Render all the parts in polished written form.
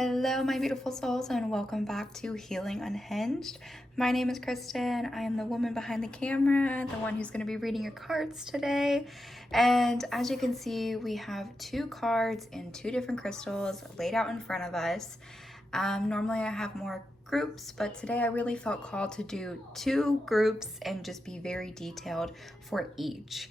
Hello, my beautiful souls, and welcome back to Healing Unhinged. My name is Kristen. I am the woman behind the camera, the one who's going to be reading your cards today. And as you can see, we have two cards in two different crystals laid out in front of us. Normally I have more groups, but today I really felt called to do two groups and just be very detailed for each.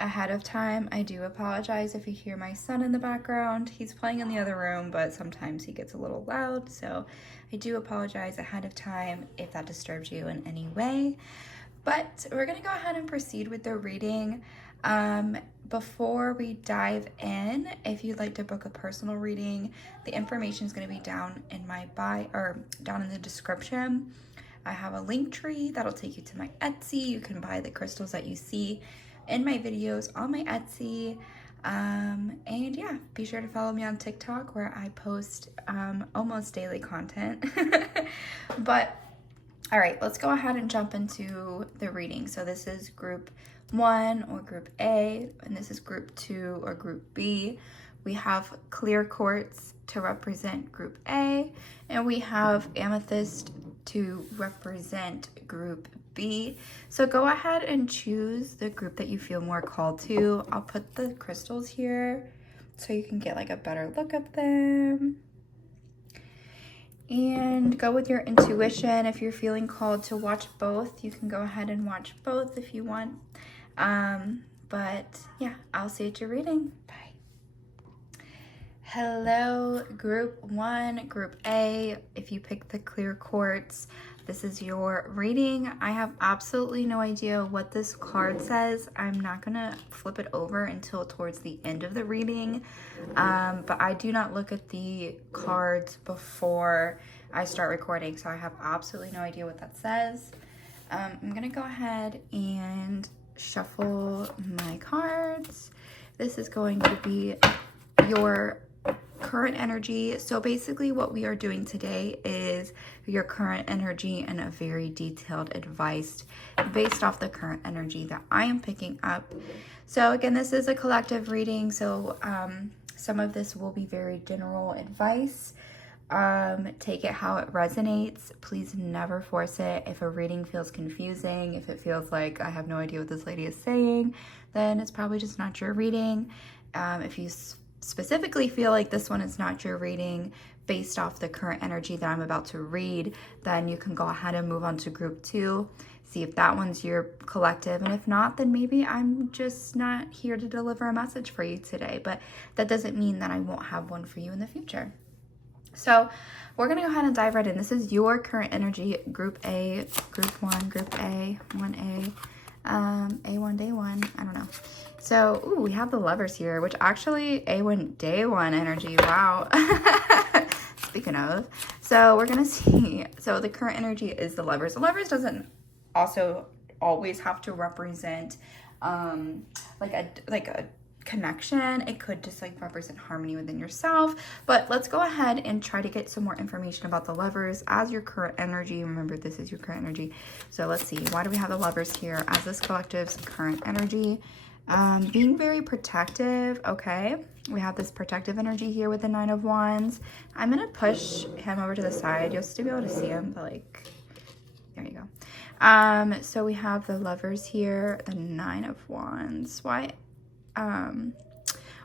Ahead of time, I do apologize if you hear my son in the background. He's playing in the other room, but sometimes he gets a little loud, so I do apologize ahead of time if that disturbs you in any way. But we're going to go ahead and proceed with the reading. Before we dive in, if you'd like to book a personal reading, the information is going to be down in my down in the description. I have a link tree that'll take you to my Etsy. You can buy the crystals that you see in my videos on my Etsy. And yeah, be sure to follow me on TikTok where I post almost daily content. But all right, let's go ahead and jump into the reading. So this is group 1 or group A, and this is group 2 or group B. We have clear quartz to represent group A, and we have amethyst to represent group B. So go ahead and choose the group that you feel more called to. I'll put the crystals here so you can get like a better look at them. And go with your intuition. If you're feeling called to watch both, you can go ahead and watch both if you want. But yeah, I'll see you at your reading. Bye. Hello, group 1, group A. If you pick the clear quartz, this is your reading. I have absolutely no idea what this card says. I'm not gonna flip it over until towards the end of the reading. But I do not look at the cards before I start recording, so I have absolutely no idea what that says. I'm gonna go ahead and shuffle my cards. This is going to be your current energy. So basically what we are doing today is your current energy and a very detailed advice based off the current energy that I am picking up. So again, this is a collective reading, so some of this will be very general advice. Take it how it resonates. Please never force it. If a reading feels confusing, if it feels like I have no idea what this lady is saying, then it's probably just not your reading. If you specifically feel like this one is not your reading based off the current energy that I'm about to read, then you can go ahead and move on to group 2, see if that one's your collective, and if not, then maybe I'm just not here to deliver a message for you today, but that doesn't mean that I won't have one for you in the future. So we're gonna go ahead and dive right in. This is your current energy, group A, group 1, group A, 1A, A1, day 1, I don't know. So, ooh, we have the Lovers here, which actually A1, day 1 energy, wow. Speaking of, so we're gonna see, so the current energy is the Lovers. The Lovers doesn't also always have to represent like a connection. It could just like represent harmony within yourself, but let's go ahead and try to get some more information about the Lovers as your current energy. Remember, this is your current energy. So let's see, why do we have the Lovers here as this collective's current energy? Being very protective. Okay, we have this protective energy here with the 9 of Wands. I'm gonna push him over to the side just to be able to see him, but like, there you go. So we have the Lovers here, the 9 of Wands. Why?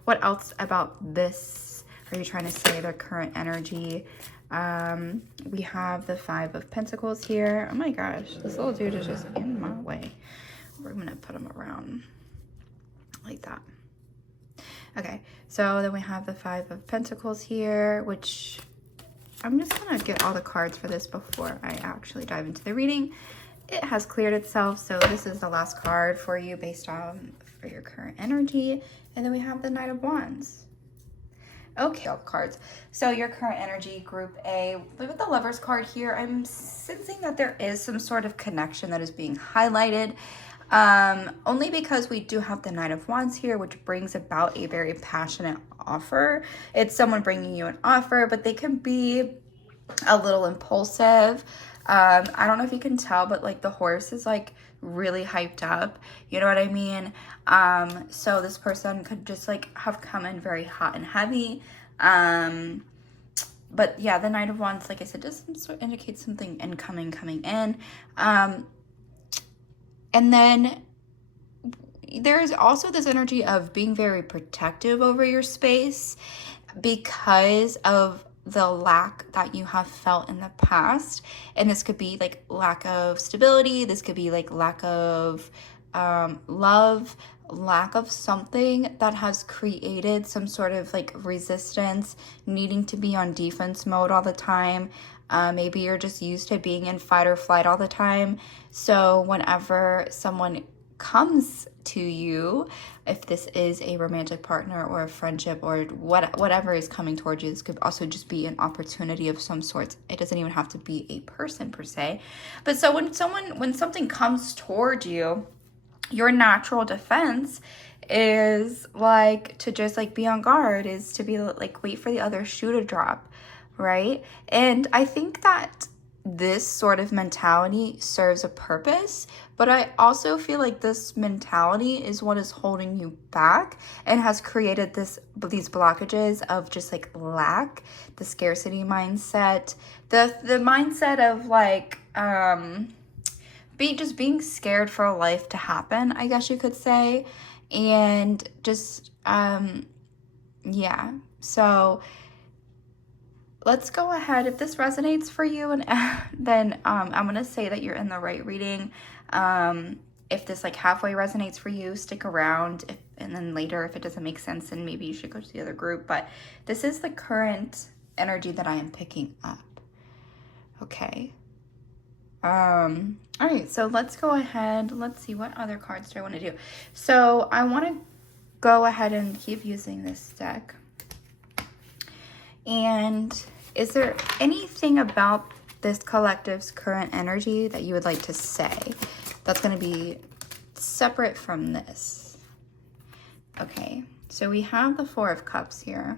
What else about this are you trying to say, their current energy? We have the 5 of Pentacles here. Oh my gosh, this little dude is just in my way. We're gonna put him around like that. Okay, so then we have the 5 of Pentacles here, which I'm just gonna get all the cards for this before I actually dive into the reading. It has cleared itself, so this is the last card for you based on for your current energy. And then we have the Knight of Wands. Okay, all the cards. So your current energy, group A. With the Lovers card here, I'm sensing that there is some sort of connection that is being highlighted. Only because we do have the Knight of Wands here, which brings about a very passionate offer. It's someone bringing you an offer, but they can be a little impulsive. I don't know if you can tell, but like the horse is like really hyped up, you know what I mean? So this person could just like have come in very hot and heavy, But yeah, the Knight of Wands, like I said, does sort of indicate something incoming, coming in. And then there's also this energy of being very protective over your space because of the lack that you have felt in the past. And this could be like lack of stability. This could be like lack of love, lack of something that has created some sort of like resistance, needing to be on defense mode all the time. Maybe you're just used to being in fight or flight all the time. So whenever someone comes to you, if this is a romantic partner or a friendship or whatever is coming towards you, this could also just be an opportunity of some sort. It doesn't even have to be a person per se. But so when something comes toward you, your natural defense is like to just like be on guard, is to be like wait for the other shoe to drop, right? And I think that this sort of mentality serves a purpose, but I also feel like this mentality is what is holding you back and has created these blockages of just like lack, the scarcity mindset, the mindset of like being scared for life to happen, I guess you could say. And just yeah, so let's go ahead. If this resonates for you, and then I'm gonna say that you're in the right reading. If this like halfway resonates for you, stick around. And then later, if it doesn't make sense, then maybe you should go to the other group. But this is the current energy that I am picking up. Okay. All right, so let's go ahead. Let's see, what other cards do I want to do? So I want to go ahead and keep using this deck. And is there anything about this collective's current energy that you would like to say that's going to be separate from this? Okay, so we have the Four of Cups here.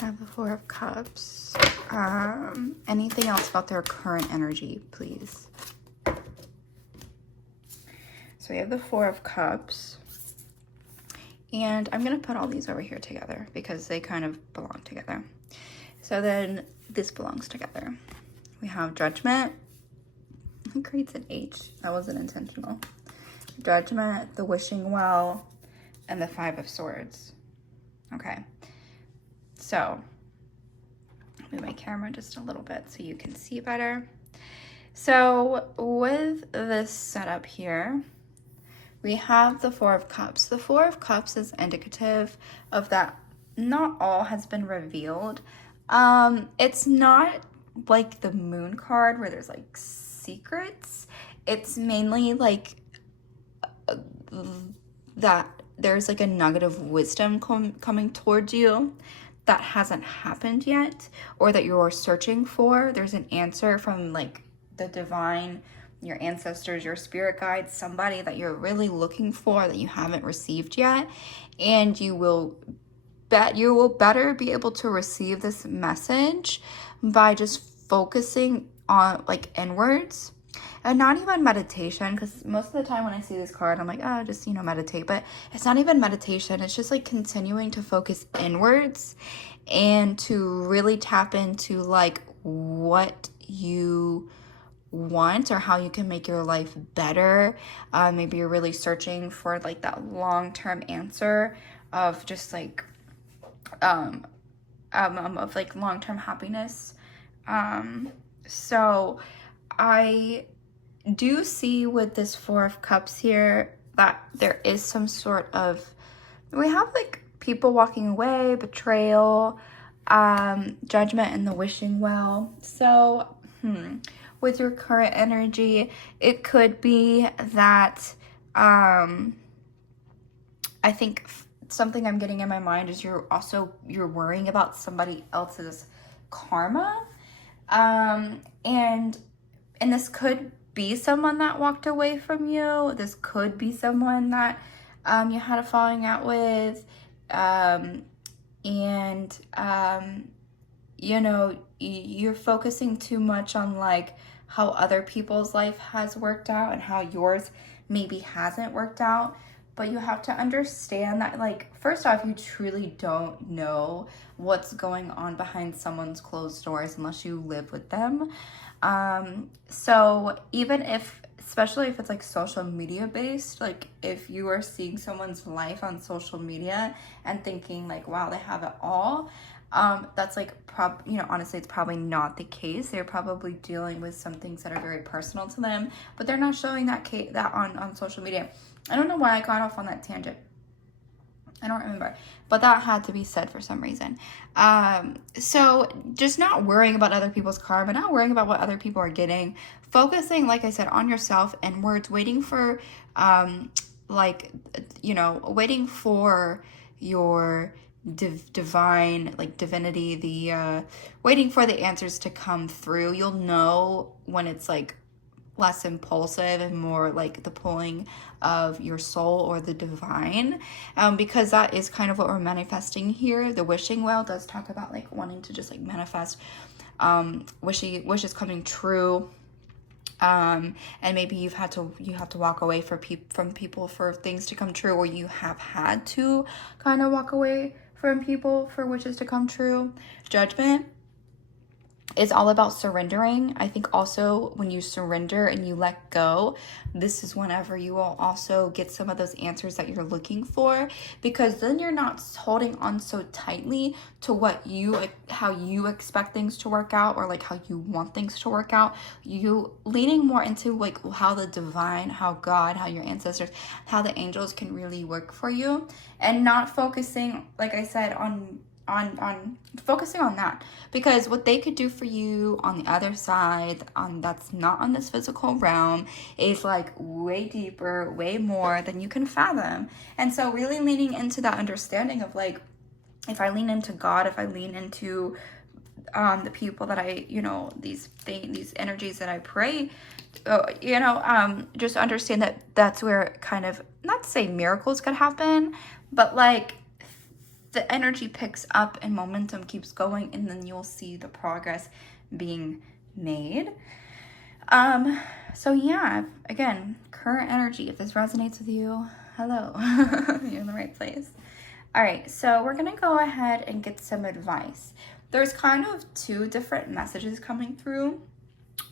Have the Four of Cups. Anything else about their current energy, please? So we have the Four of Cups. And I'm going to put all these over here together because they kind of belong together. So then this belongs together. We have Judgment. It creates an H. That wasn't intentional. Judgment, the Wishing Well, and the Five of Swords. Okay. So move my camera just a little bit so you can see better. So with this setup here, we have the Four of Cups. The Four of Cups is indicative of that not all has been revealed. It's not like the Moon card where there's like secrets. It's mainly like that there's like a nugget of wisdom coming towards you that hasn't happened yet, or that you're searching for. There's an answer from like the divine, your ancestors, your spirit guides, somebody that you're really looking for that you haven't received yet. And you will better be able to receive this message by just focusing on like inwards. And not even meditation, because most of the time when I see this card, I'm like, oh, just, meditate. But it's not even meditation. It's just like continuing to focus inwards and to really tap into like what you want or how you can make your life better. Maybe you're really searching for like that long-term answer of just like, of like long-term happiness. So I do see with this Four of Cups here that there is some sort of, we have like people walking away, betrayal, Judgment, and the Wishing Well. So with your current energy, it could be that I think something I'm getting in my mind is you're worrying about somebody else's karma, and this could be someone that walked away from you. This could be someone that you had a falling out with, you're focusing too much on like how other people's life has worked out and how yours maybe hasn't worked out. but you have to understand that, like, first off, you truly don't know what's going on behind someone's closed doors unless you live with them. So even if, especially if it's like social media based, like if you are seeing someone's life on social media and thinking like, wow, they have it all, that's like, honestly, it's probably not the case. They're probably dealing with some things that are very personal to them, but they're not showing that on social media. I don't know why I got off on that tangent. I don't remember, but that had to be said for some reason. So just not worrying about other people's karma, not worrying about what other people are getting, focusing, like I said, on yourself and words, waiting for, waiting for your divine, like divinity, waiting for the answers to come through. You'll know when it's like less impulsive and more like the pulling of your soul or the divine, because that is kind of what we're manifesting here. The wishing well does talk about like wanting to just like manifest wishes coming true, and maybe you have to walk away from people for things to come true, or you have had to kind of walk away from people for wishes to come true. Judgment is all about surrendering. I think also when you surrender and you let go, this is whenever you will also get some of those answers that you're looking for, because then you're not holding on so tightly to how you expect things to work out, or like how you want things to work out. You leaning more into like how the divine, how God, how your ancestors, how the angels can really work for you, and not focusing, like I said, on focusing on that, because what they could do for you on the other side, that's not on this physical realm, is like way deeper, way more than you can fathom. And so really leaning into that understanding of like, if I lean into God, if I lean into the people that I, these energies that I pray, just understand that that's where kind of, not to say miracles could happen, but like the energy picks up and momentum keeps going, and then you'll see the progress being made. So yeah, again, current energy, if this resonates with you, hello, you're in the right place. All right, so we're gonna go ahead and get some advice. There's kind of two different messages coming through,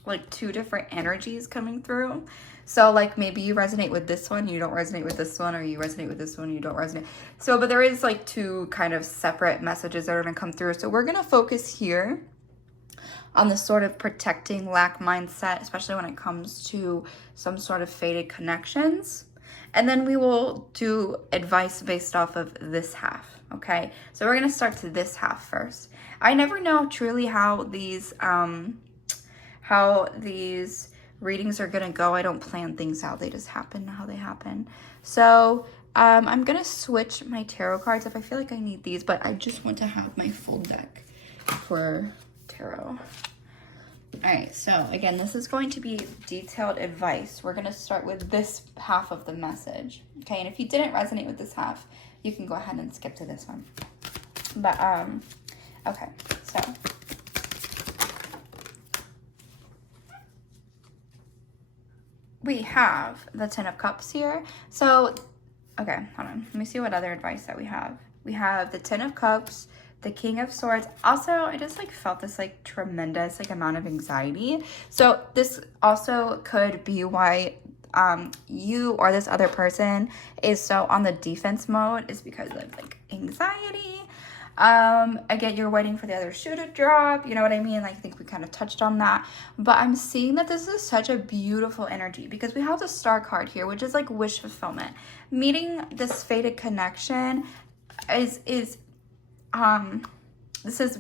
like two different energies coming through. So like maybe you resonate with this one, you don't resonate with this one, or you resonate with this one, you don't resonate. So, but there is like two kind of separate messages that are gonna come through. So we're gonna focus here on the sort of protecting lack mindset, especially when it comes to some sort of fated connections. And then we will do advice based off of this half, okay? So we're gonna start to this half first. I never know truly how these readings are gonna go. I don't plan things out, they just happen how they happen. So I'm gonna switch my tarot cards if I feel like I need these, but I just want to have my full deck for tarot. All right, so again, this is going to be detailed advice. We're gonna start with this half of the message, okay? And if you didn't resonate with this half, you can go ahead and skip to this one. But okay, so we have the Ten of Cups here. So, okay, hold on. Let me see what other advice that we have. We have the Ten of Cups, the King of Swords. Also, I just like felt this like tremendous like amount of anxiety. So this also could be why you or this other person is so on the defense mode, is because of like anxiety. Again, you're waiting for the other shoe to drop, you know what I mean? Like, I think we kind of touched on that, but I'm seeing that this is such a beautiful energy because we have the Star card here, which is like wish fulfillment. Meeting this fated connection is this is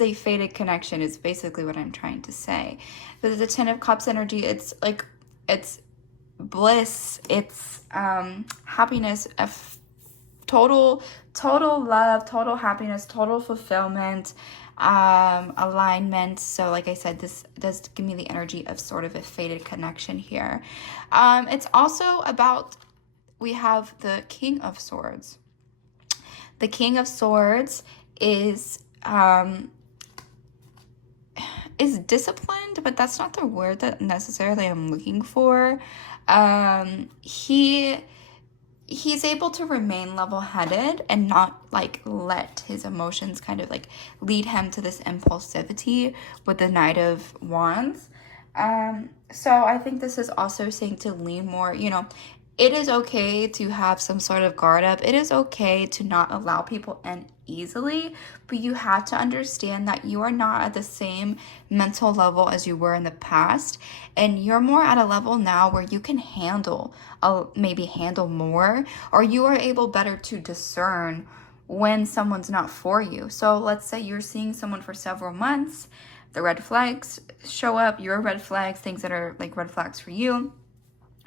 a fated connection is basically what I'm trying to say. The Ten of Cups energy, it's like, it's bliss, it's happiness, total love, total happiness, total fulfillment, alignment. So like I said, this does give me the energy of sort of a fated connection here. It's also about, we have the King of Swords. The King of Swords is disciplined, but that's not the word that necessarily I'm looking for. He's able to remain level-headed and not like let his emotions kind of like lead him to this impulsivity with the Knight of Wands. So I think this is also saying to lean more, it is okay to have some sort of guard up. It is okay to not allow people in easily, but you have to understand that you are not at the same mental level as you were in the past, and you're more at a level now where you can maybe handle more, or you are able better to discern when someone's not for you. So let's say you're seeing someone for several months, the red flags show up, your red flags, things that are like red flags for you,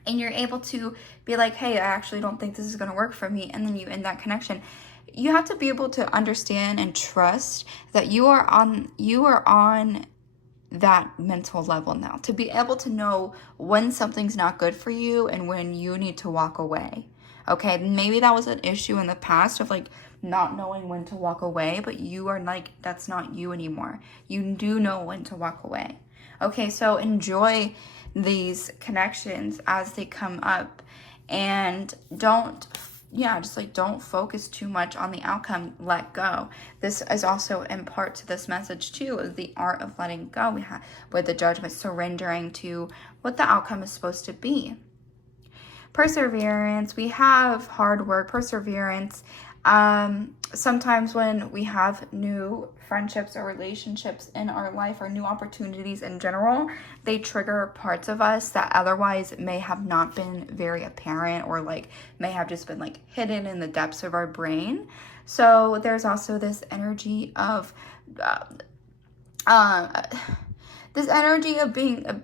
and you're able to be like, hey, I actually don't think this is going to work for me, and then you end that connection. You have to be able to understand and trust that you are on that mental level now, to be able to know when something's not good for you and when you need to walk away. Okay, maybe that was an issue in the past of like not knowing when to walk away, but you are like, that's not you anymore. You do know when to walk away. Okay, so enjoy these connections as they come up, and don't focus too much on the outcome. Let go. This is also in part to this message too, is the art of letting go. We have with the Judgment, surrendering to what the outcome is supposed to be. Perseverance, we have hard work, perseverance. Sometimes when we have new friendships or relationships in our life, or new opportunities in general, they trigger parts of us that otherwise may have not been very apparent, or like may have just been like hidden in the depths of our brain. So there's also this energy of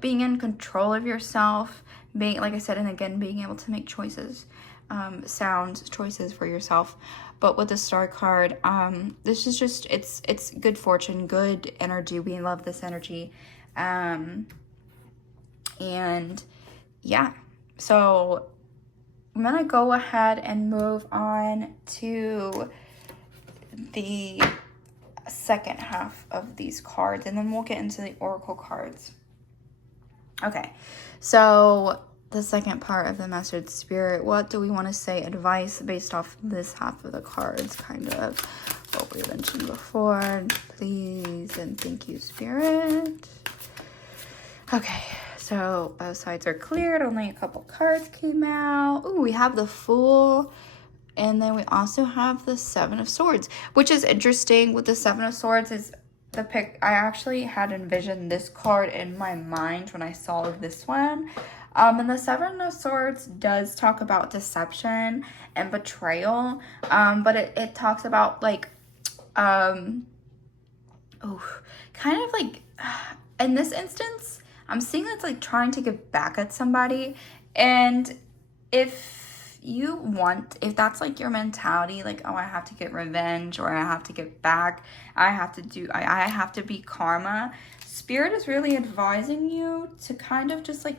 being in control of yourself, being, like I said, and again, being able to make choices, sound choices for yourself. But with the Star card, this is just, it's good fortune, good energy. We love this energy. And yeah, so I'm gonna go ahead and move on to the second half of these cards, and then we'll get into the oracle cards. Okay, so the second part of the message, Spirit, what do we want to say? Advice based off this half of the cards, kind of what we mentioned before. Please and thank you, Spirit. Okay, so both sides are cleared. Only a couple cards came out. Ooh, we have the Fool. And then we also have the Seven of Swords, which is interesting. With the Seven of Swords is the pick. I actually had envisioned this card in my mind when I saw this one. And the Seven of Swords does talk about deception and betrayal. But it talks about like, kind of like, in this instance, I'm seeing it's like trying to get back at somebody. And if that's like your mentality, like, oh, I have to get revenge, or I have to get back, I have to be karma, Spirit is really advising you to kind of just like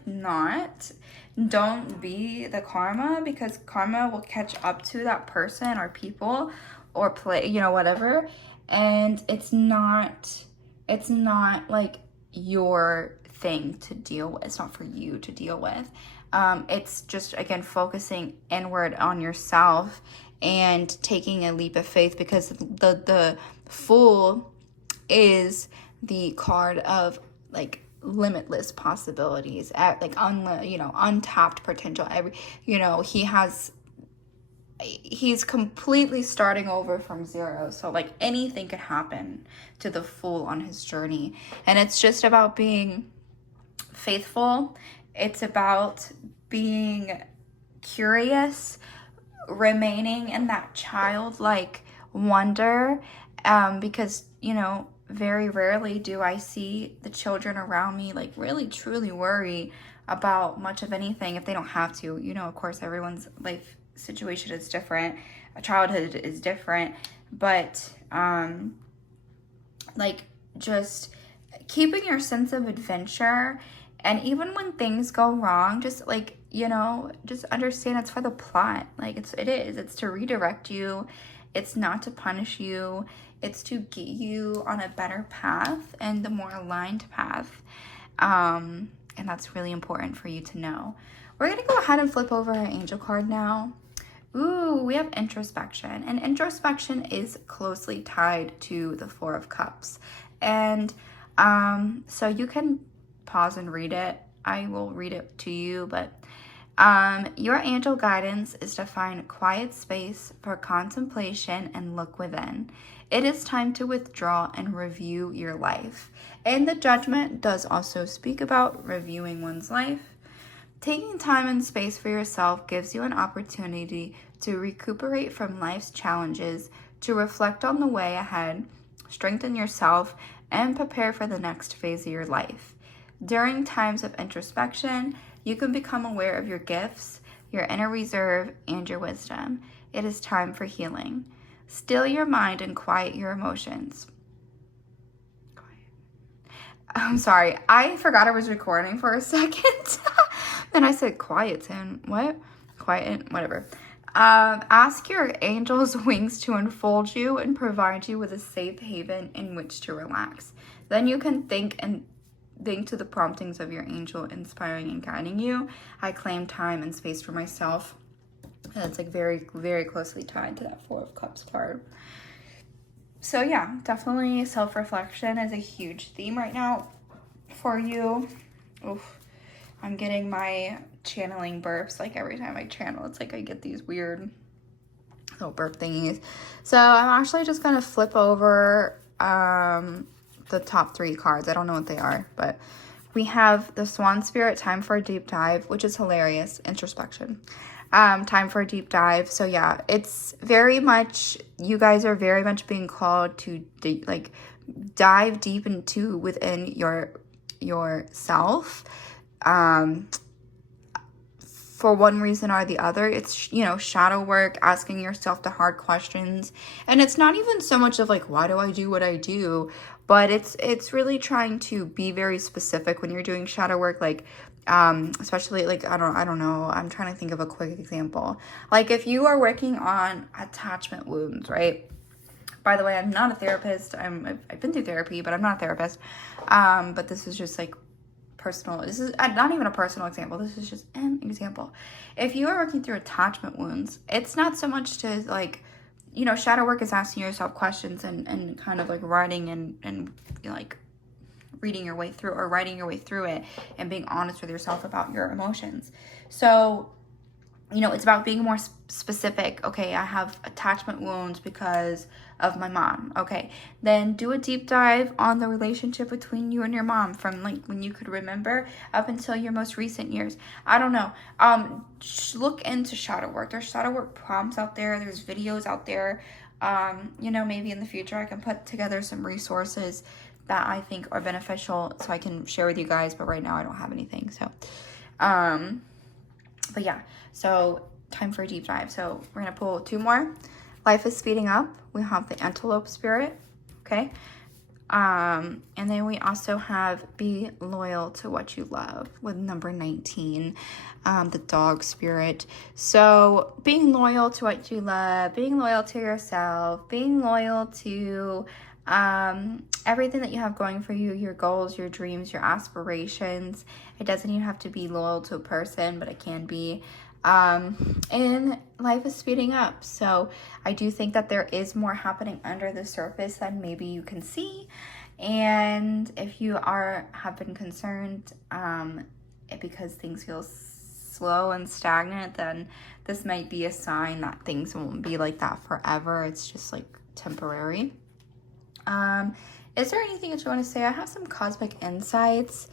don't be the karma, because karma will catch up to that person or people or whatever, and it's not like your thing to deal with. It's not for you to deal with. It's just, again, focusing inward on yourself and taking a leap of faith, because the Fool is the card of like limitless possibilities, like untapped potential. He's completely starting over from zero. So like anything could happen to the Fool on his journey, and it's just about being faithful. It's about being curious, remaining in that childlike wonder, because, very rarely do I see the children around me like really truly worry about much of anything if they don't have to. Of course, everyone's life situation is different. A childhood is different, but like just keeping your sense of adventure. And even when things go wrong, just like, just understand it's for the plot. Like it's to redirect you. It's not to punish you. It's to get you on a better path and the more aligned path. And that's really important for you to know. We're going to go ahead and flip over our angel card now. Ooh, we have introspection. And introspection is closely tied to the Four of Cups. And so you can pause and read it. I will read it to you, but your angel guidance is to find quiet space for contemplation and look within. It is time to withdraw and review your life. And the Judgment does also speak about reviewing one's life. Taking time and space for yourself gives you an opportunity to recuperate from life's challenges, to reflect on the way ahead, strengthen yourself, and prepare for the next phase of your life. During times of introspection, you can become aware of your gifts, your inner reserve, and your wisdom. It is time for healing. Still your mind and quiet your emotions. I'm sorry, I forgot I was recording for a second. Then I said quiet soon. What? Quiet, whatever. Ask your angel's wings to enfold you and provide you with a safe haven in which to relax. Then you can think to the promptings of your angel inspiring and guiding you. I claim time and space for myself. And it's like very, very closely tied to that Four of Cups card. So yeah, definitely self-reflection is a huge theme right now for you. Oof. I'm getting my channeling burps. Like every time I channel, it's like I get these weird little burp thingies. So I'm actually just going to flip over the top 3 cards. I don't know what they are, but we have the Swan Spirit, time for a deep dive, which is hilarious. Introspection. Time for a deep dive. So yeah, it's very much, you guys are very much being called to dive deep into within yourself. For one reason or the other. It's, you know, shadow work, asking yourself the hard questions. And it's not even so much of like, why do I do what I do? But it's really trying to be very specific when you're doing shadow work. Like, especially like, I don't know. I'm trying to think of a quick example. Like if you are working on attachment wounds, right? By the way, I'm not a therapist. I've been through therapy, but I'm not a therapist. But this is just like personal. This is not even a personal example. This is just an example. If you are working through attachment wounds, it's not so much to like, you know, shadow work is asking yourself questions and kind of like writing and like reading your way through or writing your way through it and being honest with yourself about your emotions. So, you know, it's about being more specific. Okay, I have attachment wounds because of my mom. Okay, then do a deep dive on the relationship between you and your mom from like when you could remember up until your most recent years. I don't know. Look into shadow work. There's shadow work prompts out there. There's videos out there. You know, maybe in the future I can put together some resources that I think are beneficial so I can share with you guys. But right now I don't have anything. So, but yeah, so time for a deep dive. So we're going to pull 2 more. Life is speeding up. We have the Antelope Spirit, okay? And then we also have be loyal to what you love with number 19, the Dog Spirit. So being loyal to what you love, being loyal to yourself, being loyal to everything that you have going for you, your goals, your dreams, your aspirations. It doesn't even have to be loyal to a person, but it can be. And life is speeding up. So I do think that there is more happening under the surface than maybe you can see. And if you have been concerned, because things feel slow and stagnant, then this might be a sign that things won't be like that forever. It's just like temporary. Is there anything that you want to say? I have some cosmic insights.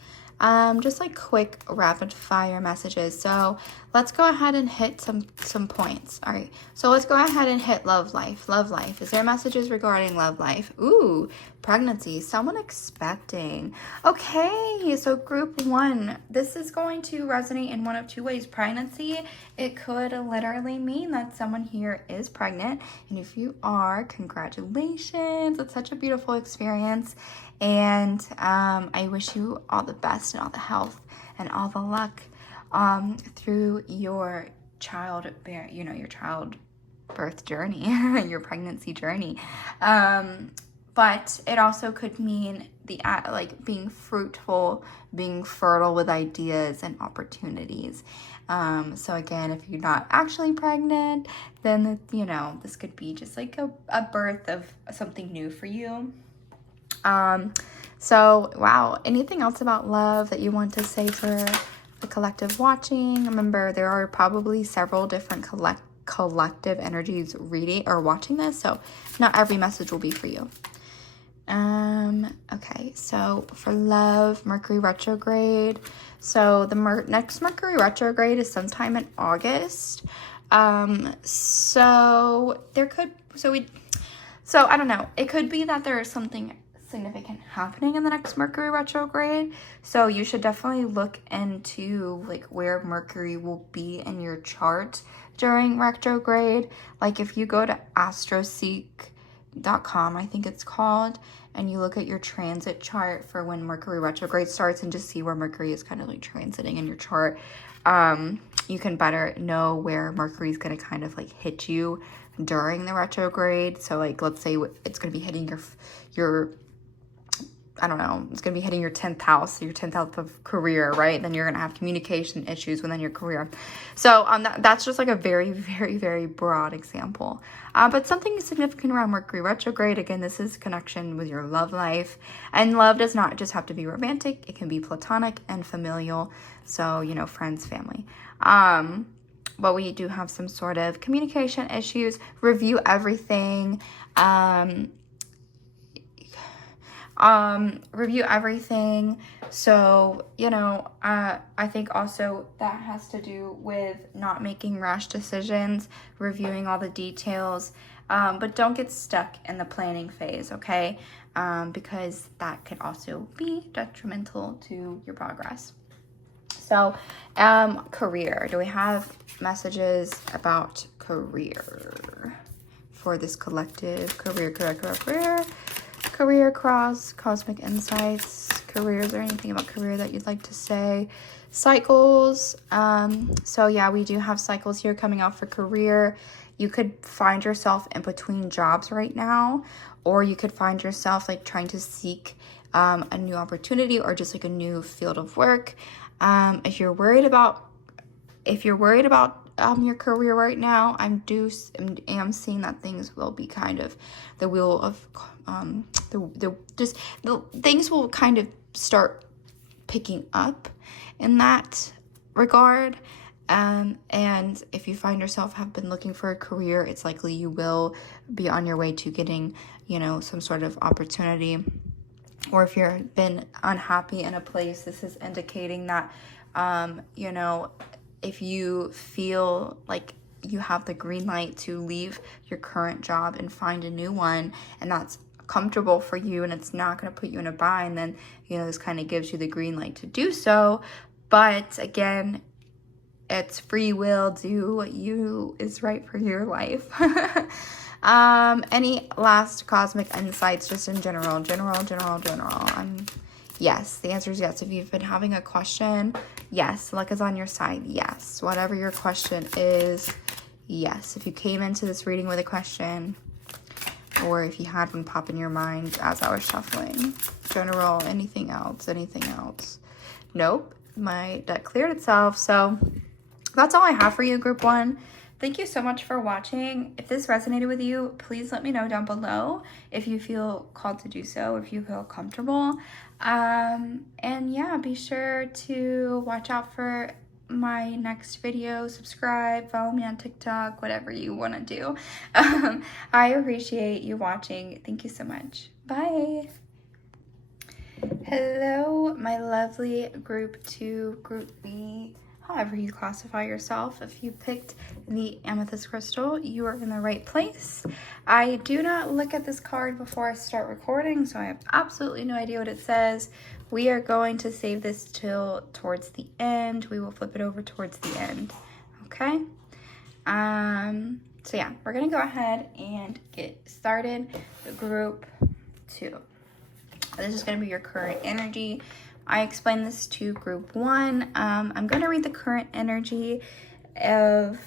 Just like quick rapid fire messages. So let's go ahead and hit some points. All right. So let's go ahead and hit love life. Love life. Is there messages regarding love life? Ooh, pregnancy. Someone expecting. Okay. So group 1, this is going to resonate in one of 2 ways. Pregnancy. It could literally mean that someone here is pregnant. And if you are, congratulations. It's such a beautiful experience. And I wish you all the best and all the health and all the luck through your childbirth journey, your pregnancy journey. But but it also could mean like being fruitful, being fertile with ideas and opportunities. So again, if you're not actually pregnant, then, you know, this could be just like a birth of something new for you. So, wow, anything else about love that you want to say for the collective watching? Remember, there are probably several different collective energies reading or watching this, so not every message will be for you. Okay, so for love, Mercury retrograde. So the next Mercury retrograde is sometime in August. So I don't know. It could be that there is something significant happening in the next Mercury retrograde. So you should definitely look into like where Mercury will be in your chart during retrograde. Like if you go to astroseek.com, I think it's called, and you look at your transit chart for when Mercury retrograde starts and just see where Mercury is kind of like transiting in your chart, you can better know where Mercury is going to kind of like hit you during the retrograde. So like, let's say it's going to be hitting your I don't know, it's going to be hitting your 10th house of career, right? Then you're going to have communication issues within your career. So that's just like a very, very, very broad example. But something significant around Mercury retrograde, again, this is connection with your love life. And love does not just have to be romantic. It can be platonic and familial. So, you know, friends, family. But we do have some sort of communication issues. Review everything. Review everything. So, you know, I think also that has to do with not making rash decisions, reviewing all the details, but don't get stuck in the planning phase, okay? Because that could also be detrimental to your progress. So, career. Do we have messages about career for this collective? Career cross, cosmic insights, careers, or anything about career that you'd like to say. Cycles. So yeah, we do have cycles here coming out for career. You could find yourself in between jobs right now, or you could find yourself like trying to seek a new opportunity or just like a new field of work. If you're worried about your career right now, I am seeing that things will be kind of the wheel of things will kind of start picking up in that regard. And if you find yourself have been looking for a career, it's likely you will be on your way to getting, you know, some sort of opportunity. Or if you've been unhappy in a place, this is indicating that, you know, if you feel like you have the green light to leave your current job and find a new one, and that's comfortable for you and it's not going to put you in a bind, then, you know, this kind of gives you the green light to do so. But again, it's free will. Do what is right for your life. Any last cosmic insights just in general? Yes, the answer is yes. If you've been having a question, yes. Luck is on your side, yes. Whatever your question is, yes. If you came into this reading with a question, or if you had one pop in your mind as I was shuffling, general, anything else? Nope, my deck cleared itself. So that's all I have for you, group one. Thank you so much for watching. If this resonated with you, please let me know down below if you feel called to do so, if you feel comfortable. And yeah, be sure to watch out for my next video, subscribe, follow me on TikTok, whatever you want to do. I appreciate you watching. Thank you so much. Bye. Hello, my lovely group 2, group B, however you classify yourself. If you picked the amethyst crystal, you are in the right place. I do not look at this card before I start recording, so I have absolutely no idea what it says. We are going to save this till towards the end. We will flip it over towards the end, okay? So yeah, we're gonna go ahead and get started. Group 2. This is gonna be your current energy. I explained this to group 1. I'm going to read the current energy of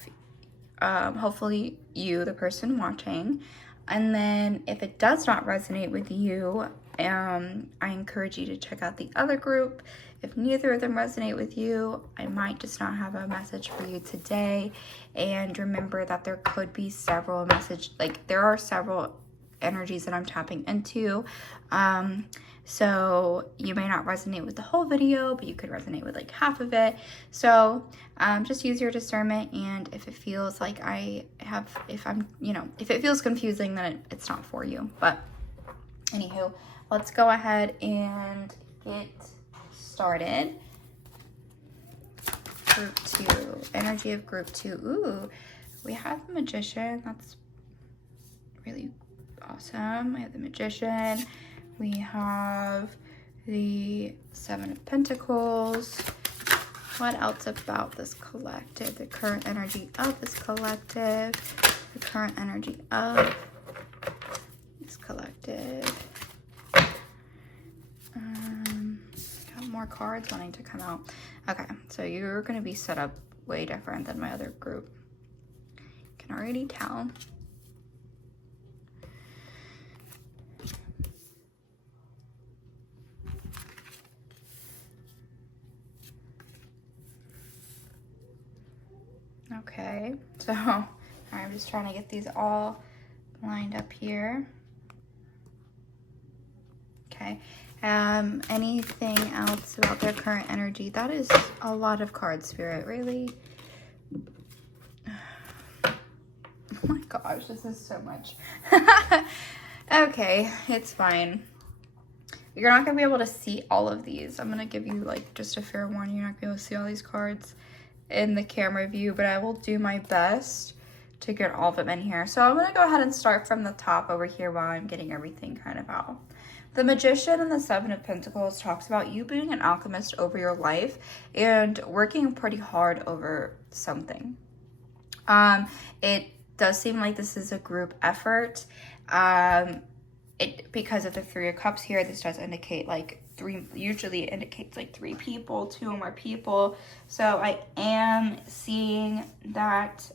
hopefully you, the person watching. And then if it does not resonate with you, I encourage you to check out the other group. If neither of them resonate with you, I might just not have a message for you today. And remember that there could be several there are several energies that I'm tapping into. So you may not resonate with the whole video, but you could resonate with like half of it. So just use your discernment, and if it feels like if it feels confusing, then it's not for you. But anywho, let's go ahead and get started. Group 2, energy of group 2. Ooh, we have the Magician. That's really awesome. We have the Magician. We have the Seven of Pentacles. What else about this collective? The current energy of this collective. The current energy of this collective. Got more cards wanting to come out. Okay, so you're going to be set up way different than my other group. Can already tell. Okay, so I'm just trying to get these all lined up here. Okay, anything else about their current energy? That is a lot of cards, Spirit, really. Oh my gosh, this is so much. Okay, it's fine. You're not gonna be able to see all of these. I'm gonna give you like just a fair warning. You're not gonna be able to see all these cards in the camera view, but I will do my best to get all of them in here. So I'm gonna go ahead and start from the top over here while I'm getting everything kind of out. The Magician and the Seven of Pentacles talks about you being an alchemist over your life and working pretty hard over something. It does seem like this is a group effort. Because of the Three of Cups here, this does indicate like usually it indicates like 3 people, 2 or more people. So I am seeing that,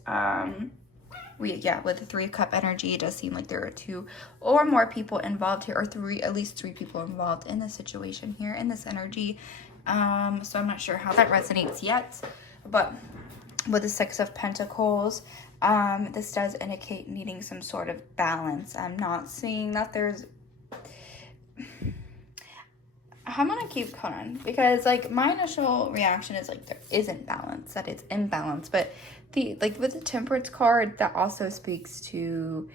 with the 3 Cup energy, it does seem like there are 2 or more people involved here, or at least 3 people involved in this situation here, in this energy. So I'm not sure how that resonates yet, but with the 6 of Pentacles, this does indicate needing some sort of balance. I'm not seeing that there's... I'm gonna keep going because like my initial reaction is like there isn't balance, that it's imbalance, but with the Temperance card, that also speaks to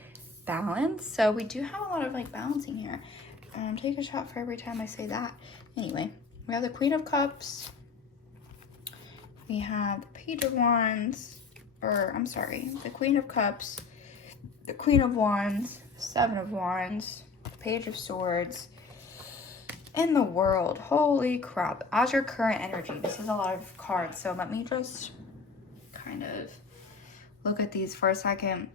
balance. So we do have a lot of like balancing here. Take a shot for every time I say that. Anyway, we have the Queen of Cups. We have the Page of Wands, the Queen of Cups, the Queen of Wands, 7 of Wands, the Page of Swords, and the World. Holy crap. As your current energy, this is a lot of cards, so let me just kind of look at these for a second.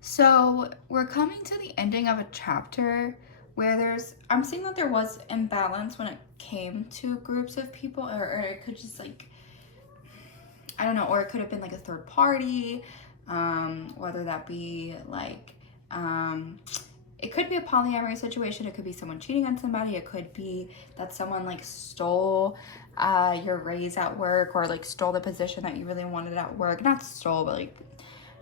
So we're coming to the ending of a chapter where I'm seeing that there was imbalance when it came to groups of people, or it could just like, I don't know, or it could have been like a third party, whether that be like, it could be a polyamory situation. It could be someone cheating on somebody. It could be that someone like stole your raise at work, or like stole the position that you really wanted at work. Not stole, but like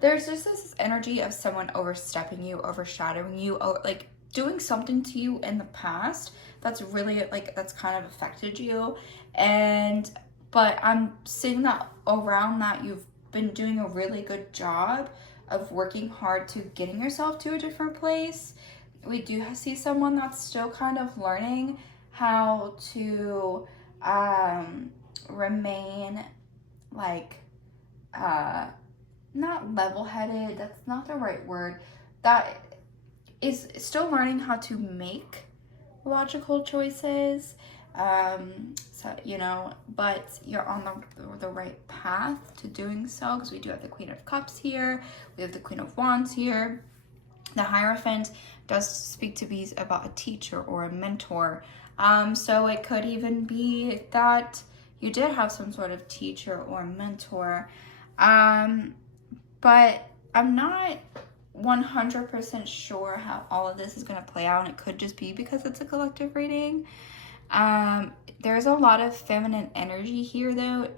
there's just this energy of someone overstepping you, overshadowing you, like doing something to you in the past that's really like, that's kind of affected you. But I'm seeing that around that you've been doing a really good job of working hard to getting yourself to a different place. We do see someone that's still kind of learning how to remain like not level-headed, that's not the right word, that is still learning how to make logical choices. So, you know, but you're on the right path to doing so, because we do have the Queen of Cups here, we have the Queen of Wands here. The Hierophant does speak to be about a teacher or a mentor. So it could even be that you did have some sort of teacher or mentor. But I'm not 100% sure how all of this is going to play out, and it could just be because it's a collective reading. There's a lot of feminine energy here, though.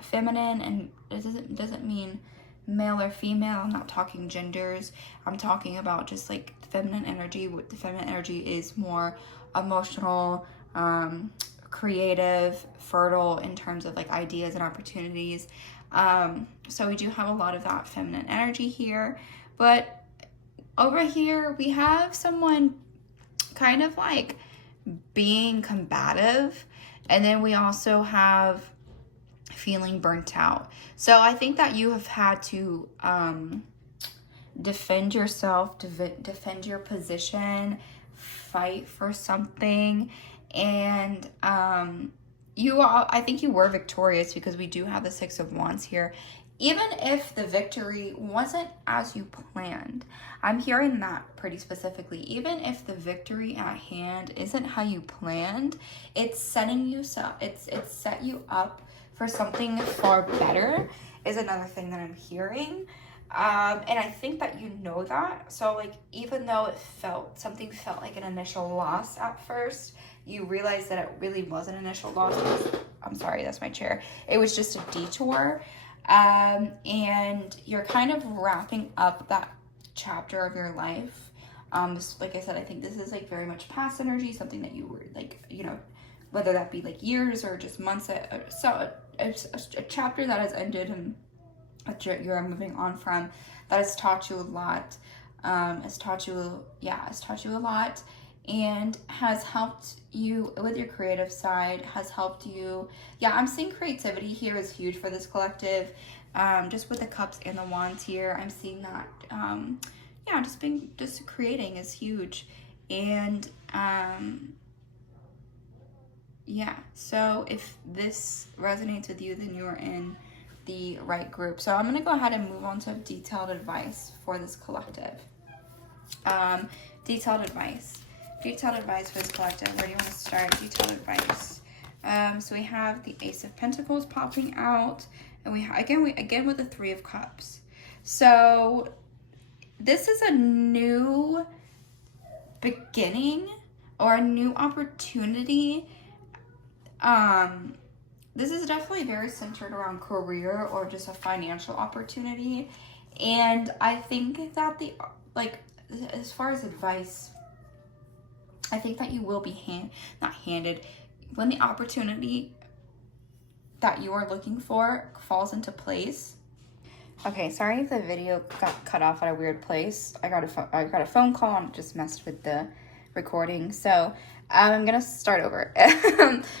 Feminine, and it doesn't mean male or female. I'm not talking genders. I'm talking about just like feminine energy. What the feminine energy is more emotional, creative, fertile in terms of like ideas and opportunities. So we do have a lot of that feminine energy here. But over here, we have someone kind of like being combative. And then we also have feeling burnt out. So I think that you have had to defend yourself, defend your position, fight for something. And I think you were victorious, because we do have the Six of Wands here. Even if the victory wasn't as you planned, I'm hearing that pretty specifically. Even if the victory at hand isn't how you planned, it's setting you it's set you up for something far better, is another thing that I'm hearing. And I think that you know that. So like, even though something felt like an initial loss at first, you realize that it really was an initial loss. I'm sorry, that's my chair. It was just a detour. And you're kind of wrapping up that chapter of your life. Like I said, I think this is like very much past energy, something that you were like, you know, whether that be like years or just months. So a chapter that has ended and that you're moving on from, that has taught you a lot. Has taught you a lot, and has helped you with your creative side, has helped you. Yeah, I'm seeing creativity here is huge for this collective. Just with the Cups and the Wands here, I'm seeing that, just creating is huge. And, so if this resonates with you, then you are in the right group. So I'm going to go ahead and move on to detailed advice for this collective. Detailed advice for this collective. Where do you want to start? Detailed advice. So we have the Ace of Pentacles popping out, and we again with the Three of Cups. So this is a new beginning or a new opportunity. This is definitely very centered around career or just a financial opportunity. And I think that as far as advice, I think that you will be not handed when the opportunity that you are looking for falls into place. Okay, sorry if the video got cut off at a weird place. I got a phone call and it just messed with the recording. So I'm gonna start over.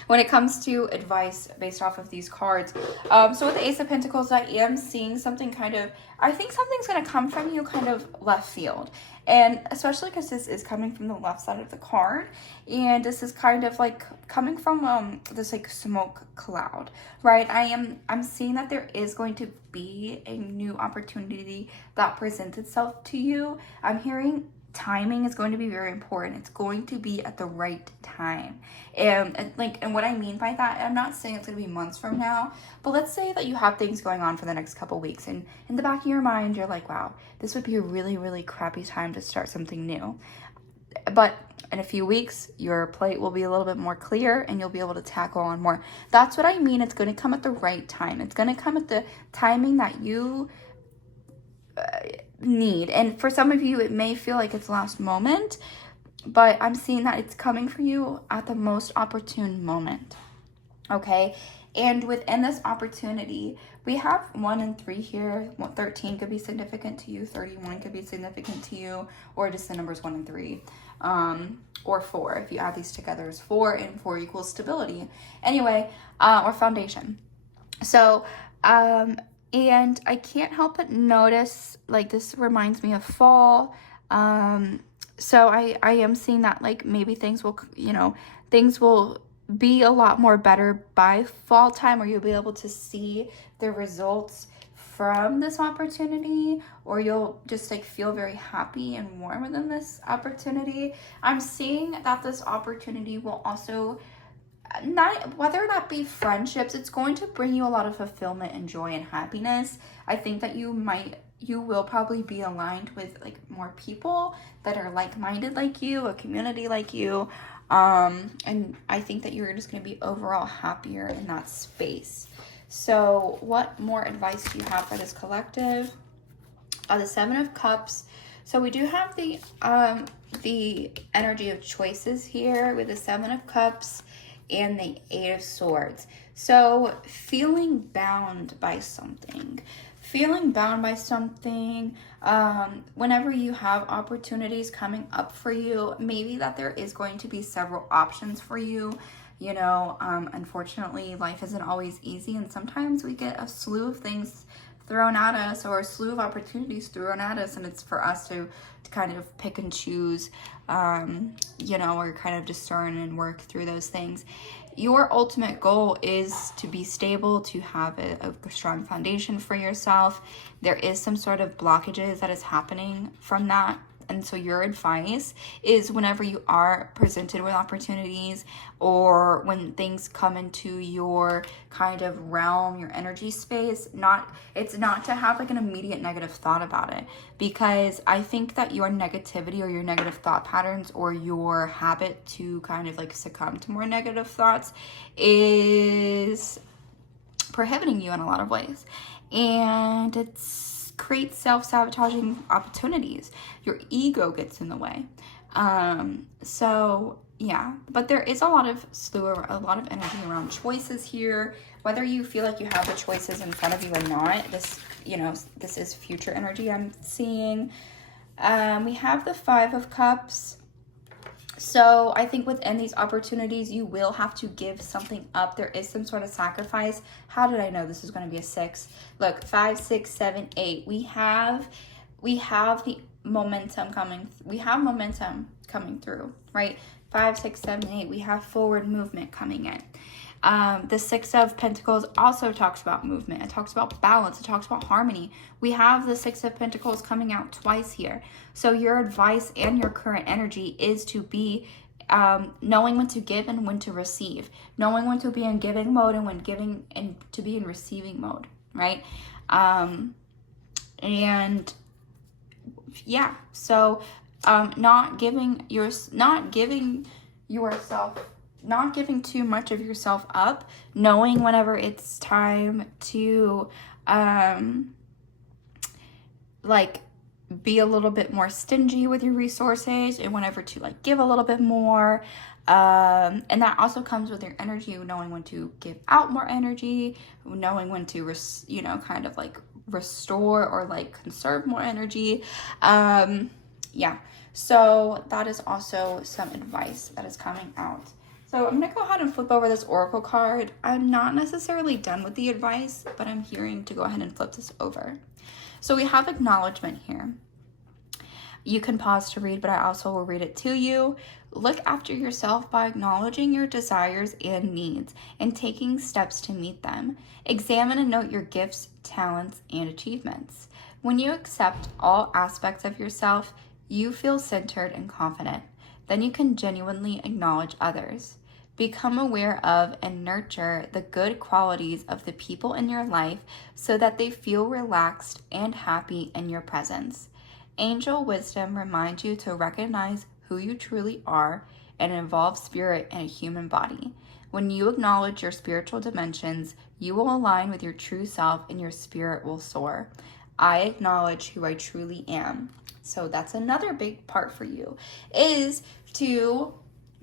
When it comes to advice based off of these cards, so with the Ace of Pentacles, I am seeing something I think something's gonna come from you kind of left field, and especially because this is coming from the left side of the card, and this is kind of like coming from this like smoke cloud, right? I'm seeing that there is going to be a new opportunity that presents itself to you. I'm hearing timing is going to be very important. It's going to be at the right time. And what I mean by that, I'm not saying it's going to be months from now, but let's say that you have things going on for the next couple weeks, and in the back of your mind, you're like, wow, this would be a really, really crappy time to start something new. But in a few weeks, your plate will be a little bit more clear and you'll be able to tackle on more. That's what I mean. It's going to come at the right time. It's going to come at the timing that you need. And for some of you, it may feel like it's last moment, but I'm seeing that it's coming for you at the most opportune moment. Okay. And within this opportunity, we have 1 and 3 here. 13 could be significant to you. 31 could be significant to you, or just the numbers 1 and 3. Or 4. If you add these together, is 4, and 4 equals stability. Anyway, or foundation. So, and I can't help but notice, like, this reminds me of fall. So I am seeing that, like, maybe things will be a lot more better by fall time, or you'll be able to see the results from this opportunity, or you'll just like feel very happy and warm within this opportunity. I'm seeing that this opportunity will also not whether that be friendships, it's going to bring you a lot of fulfillment and joy and happiness. I think that you will probably be aligned with like more people that are like-minded like you, a community like you. And I think that you're just going to be overall happier in that space. So what more advice do you have for this collective? The Seven of Cups. So we do have the energy of choices here with the Seven of Cups and the Eight of Swords. So feeling bound by something. Whenever you have opportunities coming up for you, maybe that there is going to be several options for you. You know, unfortunately, life isn't always easy, and sometimes we get a slew of things thrown at us, or a slew of opportunities thrown at us, and it's for us to kind of pick and choose, you know, or kind of discern and work through those things. Your ultimate goal is to be stable, to have a strong foundation for yourself. There is some sort of blockages that is happening from that. And so your advice is whenever you are presented with opportunities, or when things come into your kind of realm, your energy space, it's not to have like an immediate negative thought about it, because I think that your negativity or your negative thought patterns or your habit to kind of like succumb to more negative thoughts is prohibiting you in a lot of ways. And it's create self-sabotaging opportunities. Your ego gets in the way. So yeah, but there is a lot of energy around choices here. Whether you feel like you have the choices in front of you or not, this is future energy I'm seeing. We have the Five of Cups. So I think within these opportunities, you will have to give something up. There is some sort of sacrifice. How did I know this is going to be a 6? Look, 5, 6, 7, 8. We have the momentum coming. We have momentum coming through, right? 5, 6, 7, 8. We have forward movement coming in. The Six of Pentacles also talks about movement. It talks about balance. It talks about harmony. We have the Six of Pentacles coming out twice here. So your advice and your current energy is to be knowing when to give and when to receive. Knowing when to be in giving mode and when giving and to be in receiving mode, right? And yeah, so not giving too much of yourself up, knowing whenever it's time to like be a little bit more stingy with your resources, and whenever to like give a little bit more, and that also comes with your energy, knowing when to give out more energy, knowing when to kind of like restore or like conserve more energy. Yeah, so that is also some advice that is coming out. So I'm going to go ahead and flip over this oracle card. I'm not necessarily done with the advice, but I'm hearing to go ahead and flip this over. So we have acknowledgement here. You can pause to read, but I also will read it to you. Look after yourself by acknowledging your desires and needs and taking steps to meet them. Examine and note your gifts, talents, and achievements. When you accept all aspects of yourself, you feel centered and confident. Then you can genuinely acknowledge others. Become aware of and nurture the good qualities of the people in your life so that they feel relaxed and happy in your presence. Angel wisdom reminds you to recognize who you truly are and involve spirit in a human body. When you acknowledge your spiritual dimensions, you will align with your true self and your spirit will soar. I acknowledge who I truly am. So that's another big part for you, is to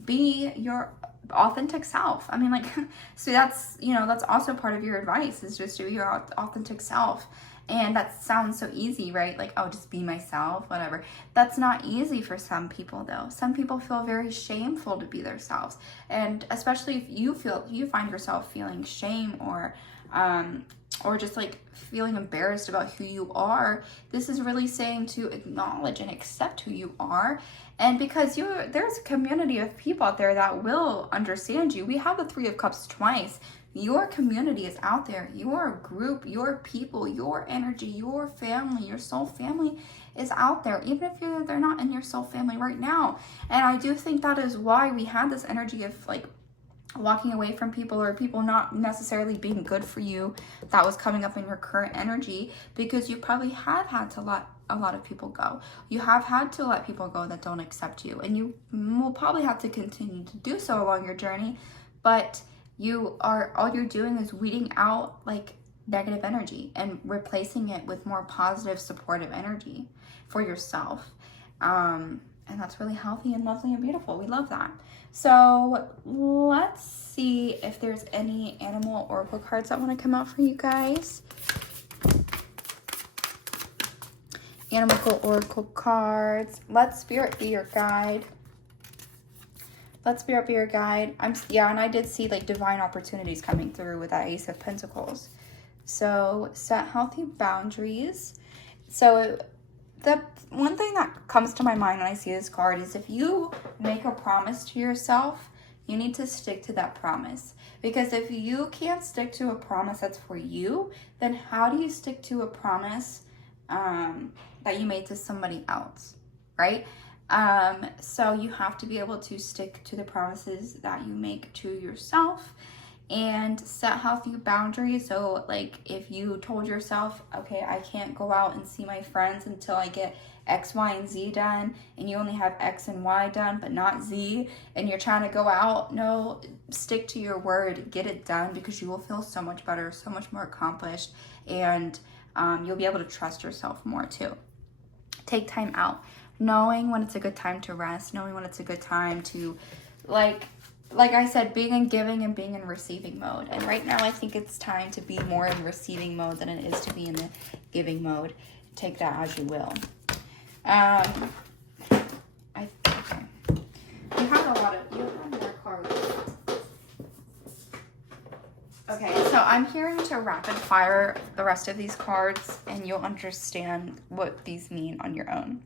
be your authentic self. I mean, like, so that's also part of your advice, is just to be your authentic self. And that sounds so easy, right? Like, oh, just be myself, whatever. That's not easy for some people, though. Some people feel very shameful to be themselves. And especially if you find yourself feeling shame or just like feeling embarrassed about who you are, this is really saying to acknowledge and accept who you are. And because there's a community of people out there that will understand you. We have the Three of Cups twice. Your community is out there. Your group, your people, your energy, your family, your soul family is out there, even if they're not in your soul family right now. And I do think that is why we had this energy of like walking away from people, or people not necessarily being good for you that was coming up in your current energy, because you probably have had to let a lot of people go. You have had to let people go that don't accept you, and you will probably have to continue to do so along your journey, but all you're doing is weeding out like negative energy and replacing it with more positive, supportive energy for yourself. And that's really healthy and lovely and beautiful. We love that. So let's see if there's any animal oracle cards that want to come out for you guys. Animal oracle cards. Let spirit be your guide. Let spirit be your guide. And I did see like divine opportunities coming through with that Ace of Pentacles. So set healthy boundaries. So the one thing that comes to my mind when I see this card is, if you make a promise to yourself, you need to stick to that promise. Because if you can't stick to a promise that's for you, then how do you stick to a promise that you made to somebody else, right? So you have to be able to stick to the promises that you make to yourself and set healthy boundaries. So like if you told yourself, okay, I can't go out and see my friends until I get X, Y, and Z done, and you only have X and Y done, but not Z, and you're trying to go out, no, stick to your word, get it done, because you will feel so much better, so much more accomplished, and you'll be able to trust yourself more too. Take time out, knowing when it's a good time to rest, knowing when it's a good time to, like I said, being in giving and being in receiving mode. And right now I think it's time to be more in receiving mode than it is to be in the giving mode. Take that as you will. Okay. You have more cards. Okay, so I'm hearing to rapid fire the rest of these cards, and you'll understand what these mean on your own.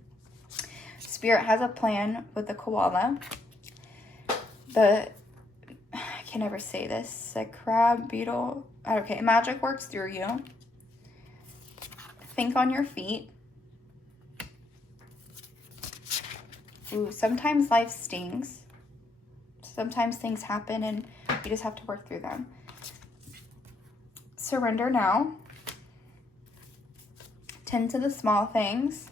Spirit has a plan with the koala. I can never say this. The crab beetle. Okay, magic works through you. Think on your feet. Ooh, sometimes life stings. Sometimes things happen and you just have to work through them. Surrender now. Tend to the small things.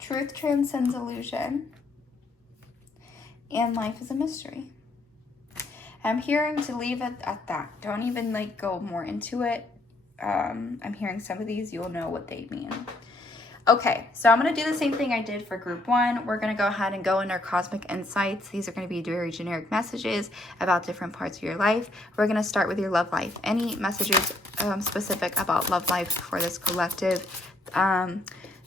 Truth transcends illusion. And life is a mystery. I'm hearing to leave it at that. Don't even like go more into it. I'm hearing some of these, you'll know what they mean. Okay, so I'm going to do the same thing I did for group 1. We're going to go ahead and go in our cosmic insights. These are going to be very generic messages about different parts of your life. We're going to start with your love life. Any messages specific about love life for this collective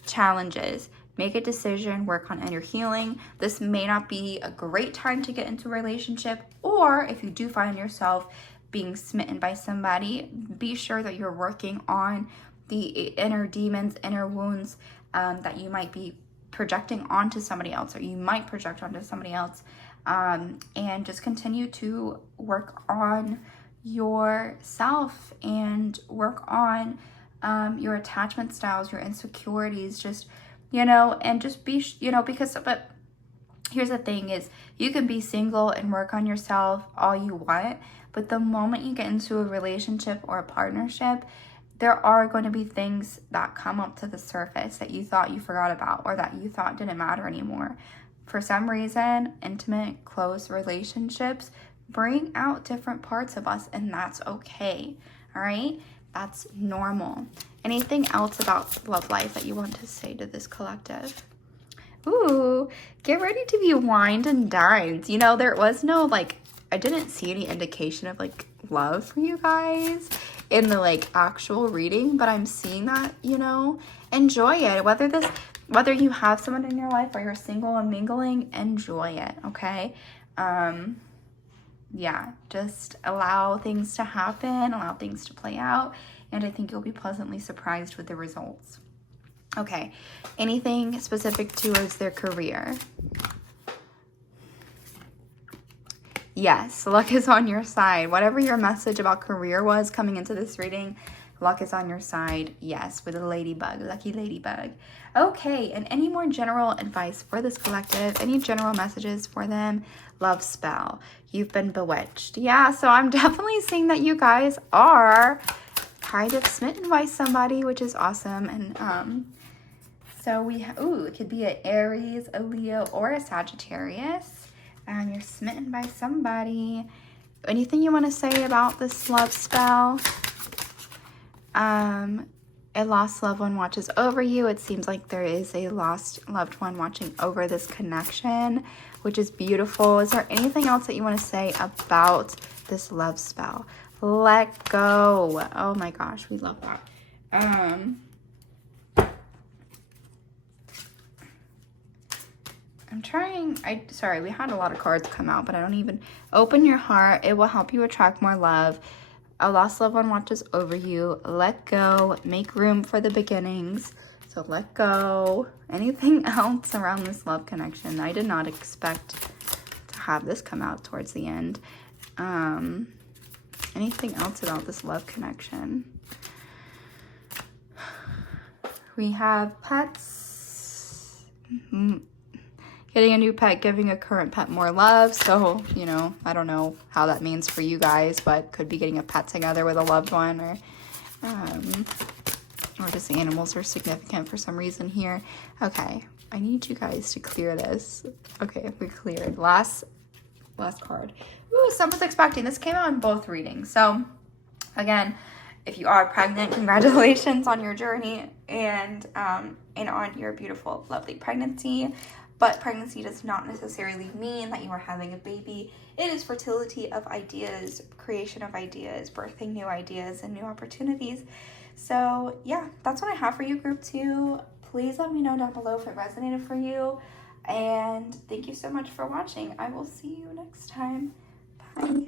challenges? Make a decision, work on inner healing. This may not be a great time to get into a relationship, or if you do find yourself being smitten by somebody, be sure that you're working on the inner demons, inner wounds that you might be projecting onto somebody else, or you might project onto somebody else, and just continue to work on yourself and work on your attachment styles, your insecurities, just, and just be, but here's the thing is, you can be single and work on yourself all you want, but the moment you get into a relationship or a partnership, there are going to be things that come up to the surface that you thought you forgot about, or that you thought didn't matter anymore. For some reason, intimate, close relationships bring out different parts of us, and that's okay, all right? That's normal. Anything else about love life that you want to say to this collective? Ooh, get ready to be wined and dined. There was no, I didn't see any indication of, love for you guys in the, actual reading, but I'm seeing that, enjoy it. Whether you have someone in your life or you're single and mingling, enjoy it, okay? Yeah, just allow things to happen, allow things to play out, and I think you'll be pleasantly surprised with the results. Okay, anything specific towards their career? Yes, luck is on your side. Whatever your message about career was coming into this reading, Luck is on your side. Yes, with a ladybug, lucky ladybug. Okay, and any more general advice for this collective? Any general messages for them? Love spell. You've been bewitched. Yeah, so I'm definitely seeing that you guys are kind of smitten by somebody, which is awesome. And so we have, ooh, it could be an Aries, a Leo, or a Sagittarius. And you're smitten by somebody. Anything you want to say about this love spell? A lost loved one watches over you. It seems like there is a lost loved one watching over this connection, which is beautiful. Is there anything else that you want to say about this love spell? Let go. Oh my gosh, we love that. I'm trying, sorry, we had a lot of cards come out, but I don't even, open your heart. It will help you attract more love. A lost loved one watches over you. Let go. Make room for the beginnings. So let go. Anything else around this love connection? I did not expect to have this come out towards the end. Anything else about this love connection? We have pets. Getting a new pet, giving a current pet more love. So, you know, I don't know how that means for you guys, but could be getting a pet together with a loved one, or just animals are significant for some reason here. Okay, I need you guys to clear this. Okay, we cleared. Last card. Ooh, someone's expecting. This came out in both readings. So, again, if you are pregnant, congratulations on your journey and on your beautiful, lovely pregnancy. But pregnancy does not necessarily mean that you are having a baby. It is fertility of ideas, creation of ideas, birthing new ideas and new opportunities. So yeah, that's what I have for you, group 2. Please let me know down below if it resonated for you. And thank you so much for watching. I will see you next time. Bye.